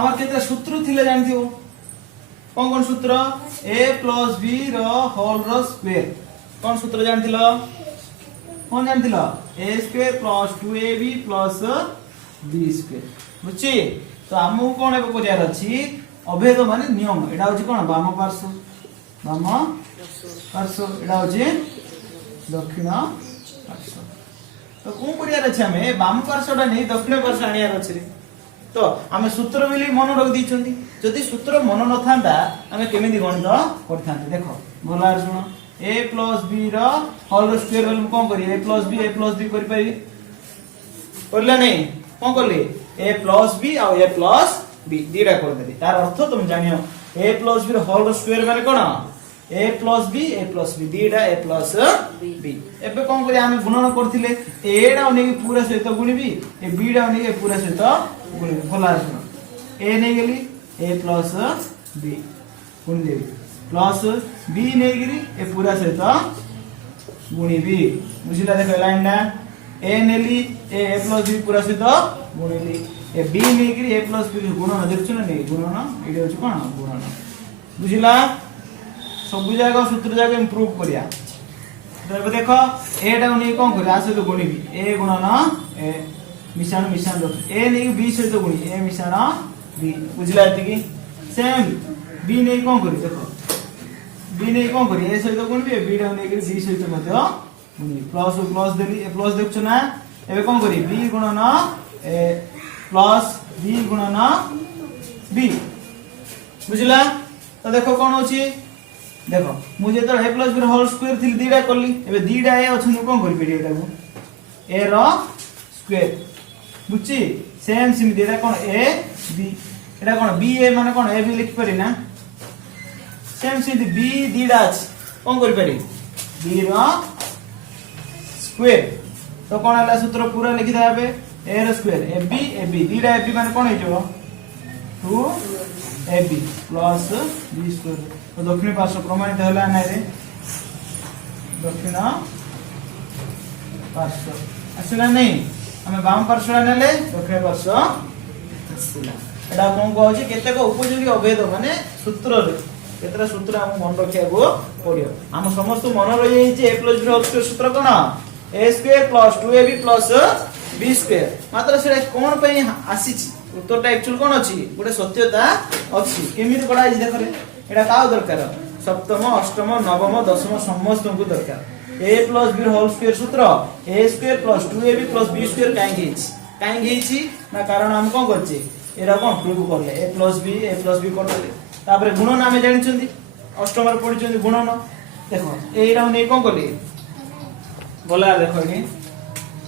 आम केते सूत्र थिले जानथियो कौन सूत्र a प्लस b रो होल रो स्क्वायर कौन सूत्र जानथिलो कौन जानथिलो a square plus 2ab plus b square बुझी तो हमहु कोन एबे करियार अछि अभेद माने नियम एडा होछि कोन वाम पार्श्व एडा होछि दक्षिण पार्श्व तो कोन करियार अछि हमें वाम पार्श्वटा नै दक्षिण पार्श्व आनियार अछि रे तो आमे सूत्र मिली मन रख दिछंती जदि सूत्र मन न थांदा आमे केमिति गणित करथांते देखो भला सुनो a plus b रो होल स्क्वायर हम कोन करी a plus b करि पाई करला नै कोन करले a plus b uh a plus b दीडा कर देली तार अर्थ तुम जानियो a plus b रो होल स्क्वायर माने कोन a plus b दीडा a plus b एबे कोन करी आमे गुणन करथिले a डा ओने पूरा सहित गुणिबी ए b डा ओने पूरा सहित गुणिबी भला सुनो a नै गेली a plus b गुण देबी प्लस b नै गिरी ए पूरा सहित गुणिबी बुझिला देखो लाइन ना a Nelly a plus b पूरा सहित गुणिली ए b नै गिरी a plus b गुणन देखछु ना नै गुणन एडी होछ कोन गुणन बुझिला सब जगह सूत्र जगह इंप्रूव करिया तो एबे देखो a डा नै कोन करिया आ सहित गुणिबी a गुणन a मिश्रण a नै b सहित गुणी a मिश्रण b बुझिला एति की सेम b नै कोन करी देखो b नै कोन करी a सहित गुणबी b डा नै करी b सहित मध्य गुणी प्लस देली a प्लस देखछु ना एबे कोन करी b गुणन a प्लस b गुणन b बुझिला तो देखो कोन होची देखो मुझे तो a plus b whole square थी दीडा करली एबे दीडा a अछि नु कोन करि पेडी एटा को a रो स्क्वायर बुझी सेम सिम दीडा कोन a b Etah cone b a माने कोन a b लिख परि ना सेम सिम b दीडा अछि कोन करि परि b रो स्क्वायर तो कोन हला सूत्र पूरा लिखि दाबे a रो स्क्वायर ab दीडा ab माने कोन हिजो 2ab प्लस b स्क्वायर तो दक्षिण पार्श्व प्रमाणित होला नै रे दक्षिण पार्श्व आसिला नै हमें वाम पार्श्व नेले दक्षिण पार्श्व आसिला एडा कोन कहउची केते को उपयोगी अभेद माने सूत्र रे केतरा सूत्र हम मन रखिया को पड़ियो हम समस्त मन रहि जे a plus b whole square सूत्र कोन a square plus 2ab plus b square मात्र सेडा कोन पई आसीची उत्तरटा एक्चुअल कोन अछि गोटे सत्यता अछि केमिति पढा छि देखरे एडा का दरकार सप्तम अष्टम नवम दशम समस्त को दरकार a plus b whole square सूत्र a square plus 2ab plus b square काहे गेछि ना कारण हम कोन करछि एरा कोन प्रूव करले a plus b करले तापर गुणन हम जानि छथि अष्टम रे पढि छथि गुणन देखो एरा नै कोन करले बोला देखो नि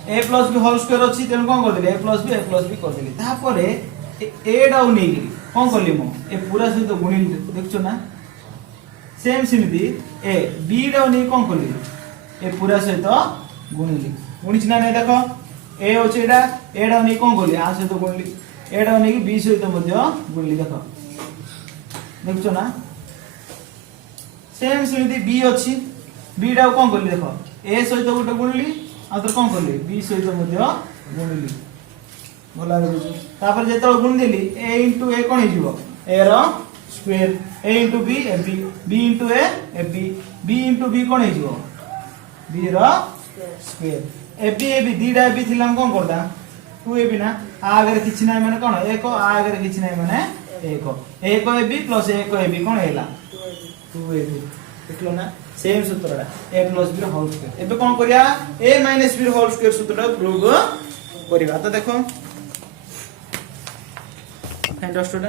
a plus b whole square अछि तेन कोन कर देले a plus b कर देले तापर a डाउ नै गेली कोन करली मो ए पूरा सहित गुणिल देखछो ना सेम सिमिति ए b डाउ नै कोन करली ए पूरा सहित गुणिली गुणिछ ना नै देखो a होछ एडा a डाउ नै कोन करली आ सहित गुणिली a डाउ नै b सहित मध्य गुणिली देखो देखछो ना सेम सिमिति b अछि b डाउ कोन करली देखो a सहित गोटे गुणिली आ तो कोन करली b सहित मध्य गुणिली बोला रे तापर जेतल गुण देली a * a कोन हिजो a रो square a * b ab b * a ab b * b कोन हिजो b रो स्क्वायर ab दीडा ab थिला हम कोन करदा 2ab ना आ अगर किछ नै माने कोन 1 आ अगर किछ नै माने 1 ab + 1ab कोन हैला 2ab देखलो ना सेम सूत्रडा a plus b whole square एबे कोन करिया a minus b whole square सूत्रडा प्रूव करिवा तो देखो अंडरस्टूड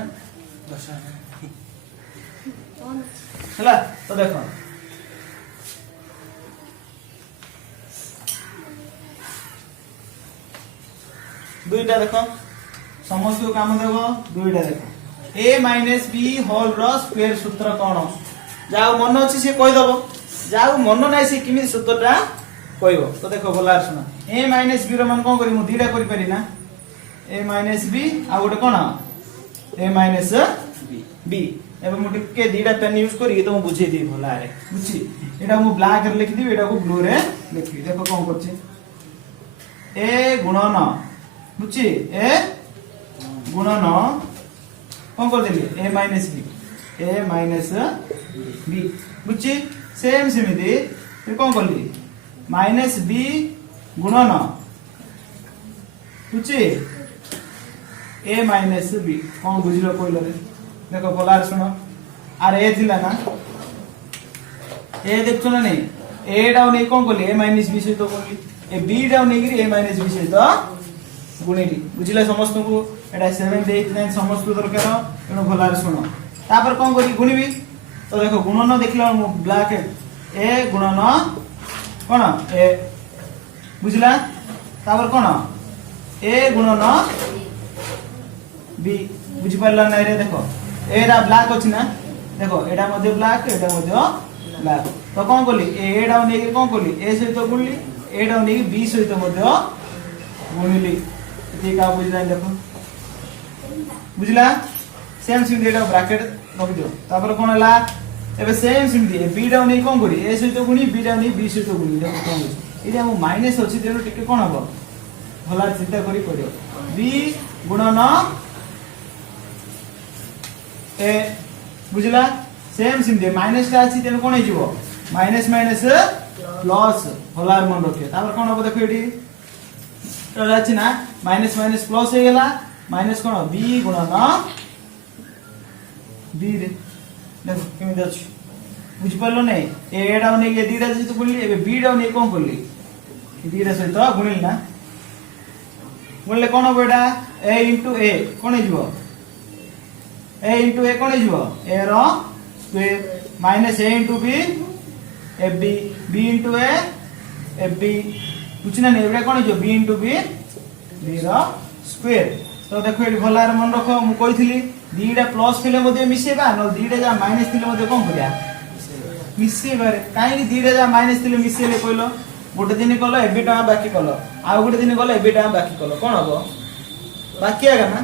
हला तो देखो दुईटा देखो समस्त को काम देबो दुईटा देखो a minus b होल रो स्क्वायर सूत्र कोन जाऊ मन अछि से कहि दबो जाऊ मन नै से किमि सूत्रटा कहिबो तो देखो बोला सुना a minus b रो मान कोन करी मु दीडा करि पारि ना a minus b आ गोटे कोन a minus b एबे मु टिके दीडा पेन यूज करी तो मु बुझे दी भला रे बुझी एटा मु ब्लैक रे लिख दी एटा को ब्लू रे लिखी देखो कोन करछि a गुणन बुझी a गुणन कौन कर देली a माइनस b बुझी सेम सेमिति ये कौन करली माइनस b गुणन बुझी a माइनस b कौन बुझिलो कहलो रे देखो भलार सुनो आर ए थिला ना ए देखछो ना नहीं ए डाउ नहीं कौन करली a माइनस b सहित करली ए b डाउ नहीं गिरी a माइनस b सहित गुणिली बुझिला समस्त को एटा 7 8 9 समस्त दरकार एनो भलार सुनो तापर कौन करी गुणिबी तो देखो गुणन देखला ब्लैक ए गुणन कोन ए बुझिला तापर कोन ए गुणन बी बुझि पारला नै रे देखो एरा ब्लैक अछि ना देखो एटा मध्ये ब्लैक एटा मध्ये ब्लैक तो कोन करली ए डाउ नै कोन करली ए सहित गुणली ए डाउ नै बी सहित मध्ये गुणली ठीक आ बुझिला देखो बुझिला सेम सिम डेटा ब्रैकेट रखि दियो तापर कोन हला एबे सेम सिम दे बी डाउ नै कोन करी ए सहित गुणी बी डाउ नै बी सहित गुणी देखो कोन होछि इदे हम माइनस अछि तेनो टिके कोन हबो भला चिंता करी पड़ियो बी गुणन ए बुझिला सेम सिम दे माइनस टा अछि तेनो कोन हिजबो माइनस माइनस प्लस भलार मन रखियो तापर कोन हबो देखो एटी एटा अछि ना माइनस माइनस प्लस हे गेला माइनस कोन बी गुणन बी रे देखो केमि दछ बुझ परलो नै ए डाउ नै ए दीटा जे तो गुणली एबे बी डाउ नै कोन करली ए दीटा सहित गुणिल ना गुणले कोन हो बेटा a * a कोन हिजबो a * a कोन हिजबो a रो square minus a * b fb b * a fb बुझना नै एबे कोन हिजबो b * b b रो स्क्वायर तो देखो एटी भलार मन रखो मु कहिथिली दीटा प्लस थिले मध्ये मिसेबा न दीटा जा माइनस थिले मध्ये कोन करिया मिसेबारे काई दीटा जा माइनस थिले मिसेले कहलो गोटे दिन कलो एबी टा बाकी कलो आ गोटे दिन कलो एबी टा बाकी कलो कोन हबो बाकी आगा ना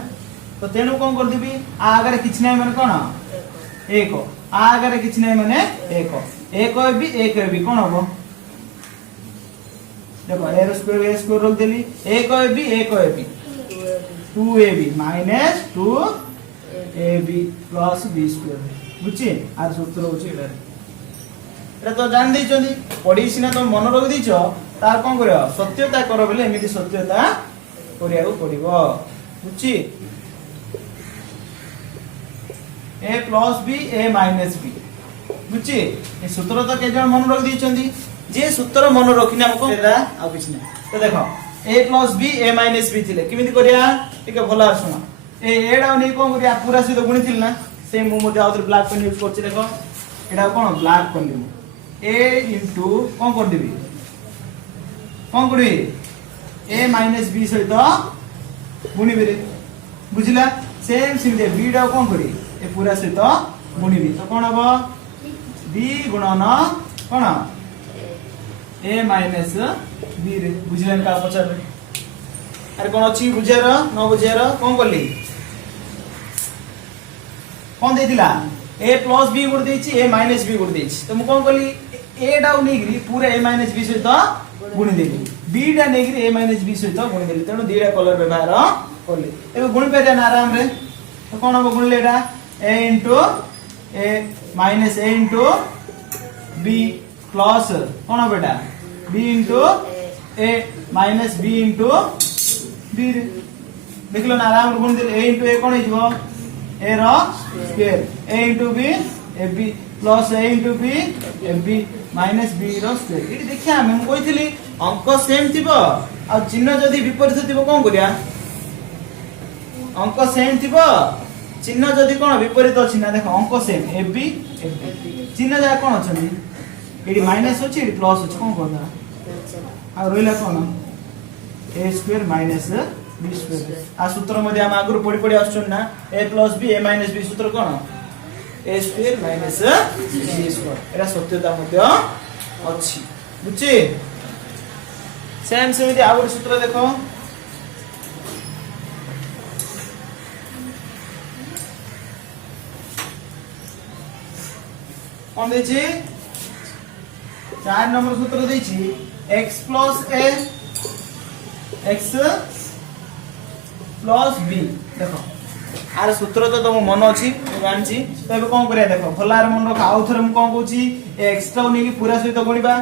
तो तेनु कोन कर दिबी आ आगे किछ नै माने कोन 1 आ आगे किछ नै माने 1 1 एबी कोन हबो देखो a स्क्वायर रोल देली 1 AB 2ab minus 2ab plus b square बुझी आर सूत्र होची एटा तो जान दै चंदी पढी सिना तो मन रख दैछो तार कोन करियो सत्यता करो बेले एमिति सत्यता करिया को पड़िबो बुझी a plus b a minus b बुझी ए सूत्र तो के जण मन रख दै चंदी जे सूत्र मन रखिना हमको एदा आ किछ नै तो देखो a plus b a minus b थिले किमिति करिया टिके भला सुनो ए डाउ नै कोन करिया पूरा सहित गुणी थिल ना से मु मध्ये आउतर ब्लैक पेन यूज करछि देखो एडा कोन ब्लैक पेन a into कोन कर देबी कोन करी a माइनस b सहित गुणी बेरे बुझिला सेम सिम दे b डाउ कोन करी ए पूरा सहित गुणीबी तो कोन हबो b गुणन कोन a माइनस b रे बुझिलन का पचार अरे कोन अछि बुझेर न बुझेर कोन करली कोन देतिला a प्लस b गुण देछि a माइनस b गुण देछि तो मु कोन करली a डाउ नेगिरी पूरा a माइनस b सहित गुणी देली b डा नेगिरी a माइनस b सहित गुणी देली तेनु दीडा कलर व्यवहार करली एबे गुणी पेटा ना आराम रे तो कोन हो गुणले एटा a * a minus a * b plus कोन हो बेटा b * a minus b * b देखलो ना आराम गुण देले a * a कोन हिजबो a रो square a * b ab plus a * b ab minus b रो स्क्वायर इडी देखिया हम कहितली अंक सेम थिबो आ चिन्ह जदी विपरीत थिबो कोन करिया अंक सेम थिबो चिन्ह जदी कोन विपरीत अछि ना देखो अंक सेम ab चिन्ह जा कोन अछि इडी माइनस अछि इडी प्लस अछि कोन करदा आ रोइला कोन a square minus b square आ सूत्र मध्ये हम आगुर पडी पडी आछन ना a plus b a minus b सूत्र कोन a square minus b square एरा सत्यता मध्ये अछि बुझी सेम सेमिति आगुर सूत्र देखो कोन देछि 4 नंबर सूत्र देछि x plus a x plus b देखो आर सूत्र तो तुम मन अच्छी जानची तो ए कौन करिया देखो भलार मन रख आउ थरे हम कौन कहूची x टा नेकी पूरा सहित गुणिबा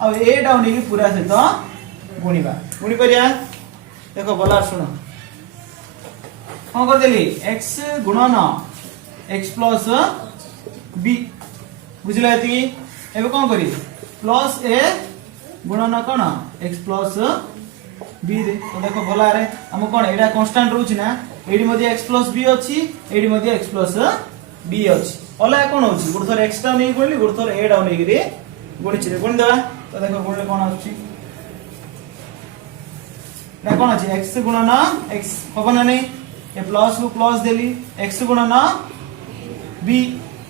आ a टा नेकी पूरा सहित गुणिबा गुणी परिया देखो भलार सुनो कौन कर देली x गुणन x प्लस b बुझला एती एबे कौन करी प्लस a गुणन कोन x प्लस b रे तो देखो भला रे हम कोन एडा कांस्टेंट रहउची ना एडी मध्ये x प्लस b अछि एडी मध्ये x प्लस b अछि ओला कोन होछि गुड थर x टा नै गुणली गुड थर a टा नै गिरी गुणिछि रे गुण देबा तो देखो गुणले कोन आछि ना कोन अछि x गुणन x होबना नै ए प्लस को प्लस देली x गुणन b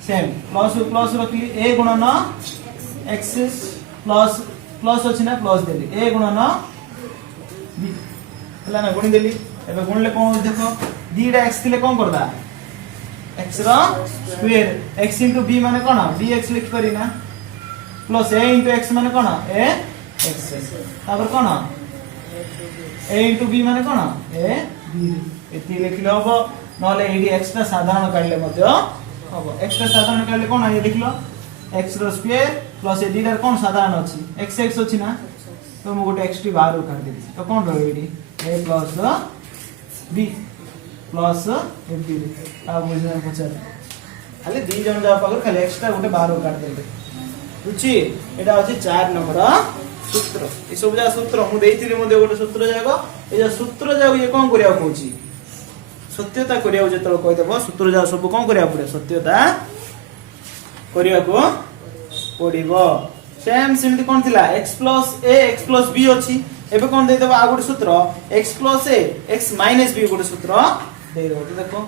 सेम प्लस को प्लस रखली a गुणन x प्लस प्लस अछि ना प्लस देली a गुणन b हला ना गुणी देली एबे गुणले कोन देखो dटा x थिले कोन करदा x रो स्क्वायर x * b माने कोन bx लिख करी ना प्लस a * x माने कोन a x तापर कोन a * b माने कोन a b एती लिखले हबो नले एडी x टा साधारण काढले मध्य हबो x टा साधारण काढले कोन ये देखलो x रो स्क्वायर प्लस a dटा कोन साधारण अछि x x अछि ना तो मु गोटे x टी बाहर काढ देली तो कोन रह एडी a plus b plus a b आ बुझना पछर खाली दी जन जा पाकर खाली एक्स्ट्रा गोटे बाहर काढ देले बुझी एटा अछि 4 नंबर सूत्र ए सब जा सूत्र मु देइतिली मु गोटे सूत्र जाको ए जा सूत्र जाको ये कोन करिया कहूची सत्यता करिया जेतलो कहि देबो सूत्र जा सब कोन करिया पड़े सत्यता करिया को पड़िबो सेम सिमती कोन थिला x plus a x plus b अछि एबे कोन दे देबो आ गोटे सूत्र x plus a x minus b गोटे सूत्र दे देबो तो देखो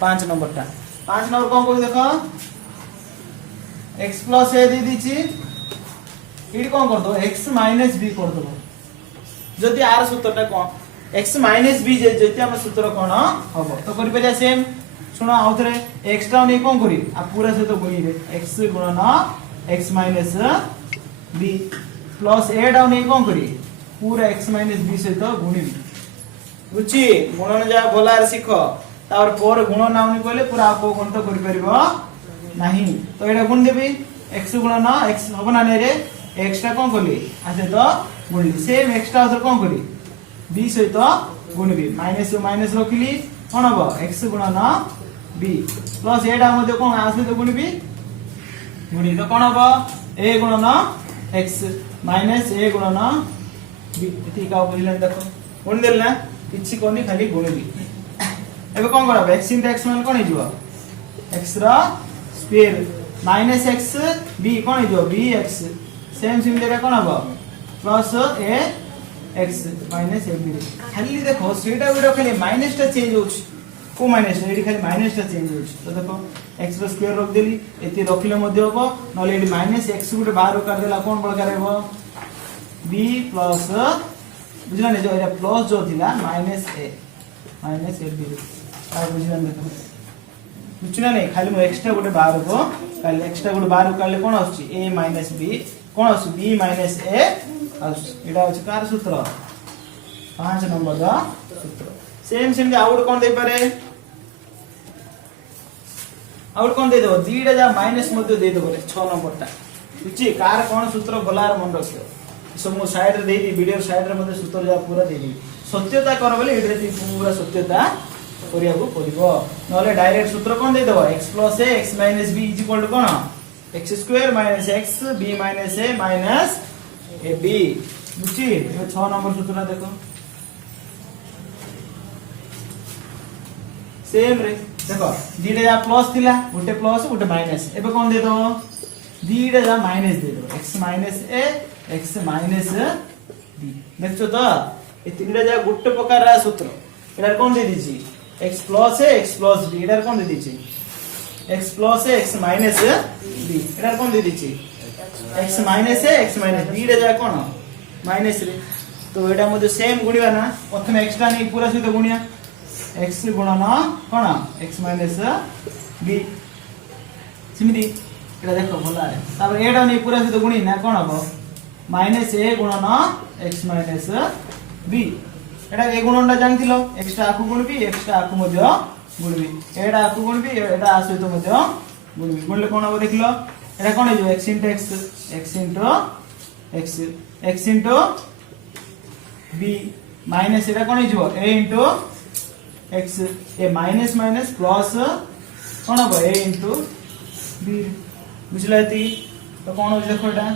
पांच नंबर कोन को देखो x प्लस a दे दीची इडी कोन कर दो x माइनस b कर दो जदी आर सूत्रटा कोन x माइनस b जति हम सूत्र कोन हबो तो करि परिया सेम सुनो आउथरे x टा नै कोन करी आ पूरा से तो गुणी रे x गुणन x minus b plus a टा नै कोन करी पूरा x माइनस b से तो गुणी बुझी गुणन जा बोलार सिखो तार पर गुण नाउनी कहले पूरा को गुण तो करि परिबो नाही तो एडा गुण देबी x गुणन x होबना नै रे x टा कोन कली आसे तो गुणली सेम x टा उधर कोन करी b से तो गुणबी माइनस माइनस रखली कोन हबो x गुणन b प्लस a टा मध्ये कोन आसे तो गुणबी गुणी तो कोन हबो a गुणन x माइनस a गुणन b एती का बुझलन देखो गुण देल ना किछि कोनी खाली गुणबी एबे कोन करबो x * x मान कोन हे जइबो x रा स्क्वायर माइनस x b कोन हे जइबो bx सेम सिम देबे कोन हबो plus a x minus a b खाली देखो सेटा भी रखले माइनस टा चेंज होछ को माइनस एडी खाली माइनस टा चेंज होछ तो देखो x रा स्क्वायर रख देली एती रखले मध्ये हबो नले एडी माइनस x गुटे बाहर कर देला कोन प्रकार हेबो b प्लस बुझला ने जो एटा प्लस जो थिला माइनस a b आ बुझला देखो बुझना नहीं खाली मो एक्स्ट्रा गोटे बाहर को खाली एक्स्ट्रा गोटे बाहर काले कोन आछि a माइनस b कोन आछि b माइनस a एटा आछि कार सूत्र 5 नंबर दा सूत्र सेम आउट कोन दे पारे आउट कोन दे दो दीडा जा माइनस मध्ये दे दो 6 नंबर ता बुझी कार कोन सूत्र भलार मन रखियो सब मो साइड रे देई वीडियो साइड रे मध्ये सूत्र जा पूरा देई सत्यता कर बोले एडरे पूरा सत्यता करिया को पड़िबो नले डायरेक्ट सूत्र कोन दे दो x + a x - b = cone x² - x b - a minus ab बुझी ये 6 नंबर सूत्र देखो सेम रे देखो दीडा जा प्लस थिला गुटे प्लस गुटे माइनस एबे कोन दे दो दीडा जा माइनस दे दो x - a x minus b देखछो तो ए तीनटा जा गुटे प्रकार रा सूत्र एडा कोन दे दिछि x + a x + b एडा कोन दे दिछि x + a x minus b एडा कोन दे दिछि x minus a x minus b रे जा कोन माइनस रे तो एडा मध्ये सेम गुणिबा ना प्रथम x टा नै पूरा सहित गुणिया x गुणन कोन x माइनस b सिमिति एडा देखो भला रे तापर एडा नै पूरा सहित गुणी ना कोन हबो माइनस ए गुणन x माइनस b एटा ए गुणनटा जानिथिलो x टा आकु गुणबी x टा आकु मध्य गुणबी एटा आकु गुणबी एटा आ सहित मध्य गुणबी गुणले कोन हो देखिलो एटा कोन हो x * x x * x x * b minus एटा कोन हो a * x ए माइनस माइनस प्लस कोन हो a * b बुझलाती तो कोन हो देखो एटा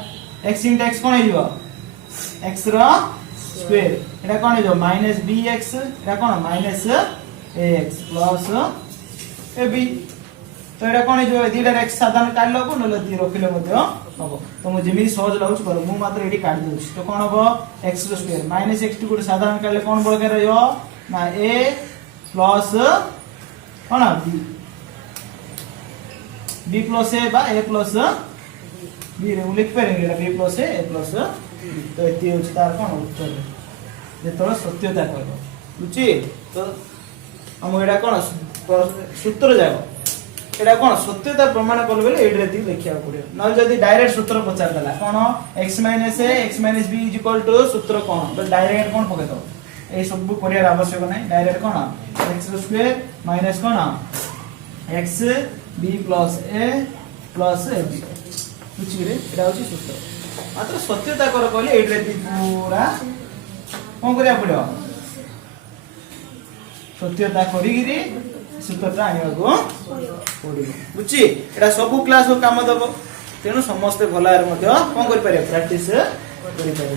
x * x कोन हो x रो स्क्वायर एटा कोन हो माइनस bx एटा कोन माइनस ax प्लस ab तो एटा कोन हो दीटा x साधारण काढ लो को नले दी रखिले मध्य हबो तो मु जेमी सहज लागुच पर मु मात्र एडी काढ दउछ तो कोन हो x रो स्क्वायर माइनस x को साधारण काढले कोन बळ के रहयो ना a plus cone b plus a बा a प्लस b रे लिख पारेंगे एटा b प्लस a प्लस तो एती होछ तार कोन उत्तर जेतोला सत्यता कहबो बुझी तो हम एडा कोन सूत्र जाबो एडा कोन सत्यता प्रमाण करबे बेले एडरे दी लिखिया पड़ियो न जदी डायरेक्ट सूत्र पचार देला कोन x - a x - b = सूत्र कोन तो डायरेक्ट कोन पके दो ए सब करियर आवश्यक नै डायरेक्ट कोन x रो स्क्वायर माइनस कोन x b plus a plus ab बुझी रे एडा होची सूत्र मात्र सत्यता कर कहले एडरे दी पूरा कोन करिया पड़ियो सत्यता करिगिरी सूत्रटा आनिबाको पड़ियो बुझी एटा सब क्लास काम दबो तेनु समस्त भलार मध्य कोन करि पारे प्रैक्टिस करि पारे।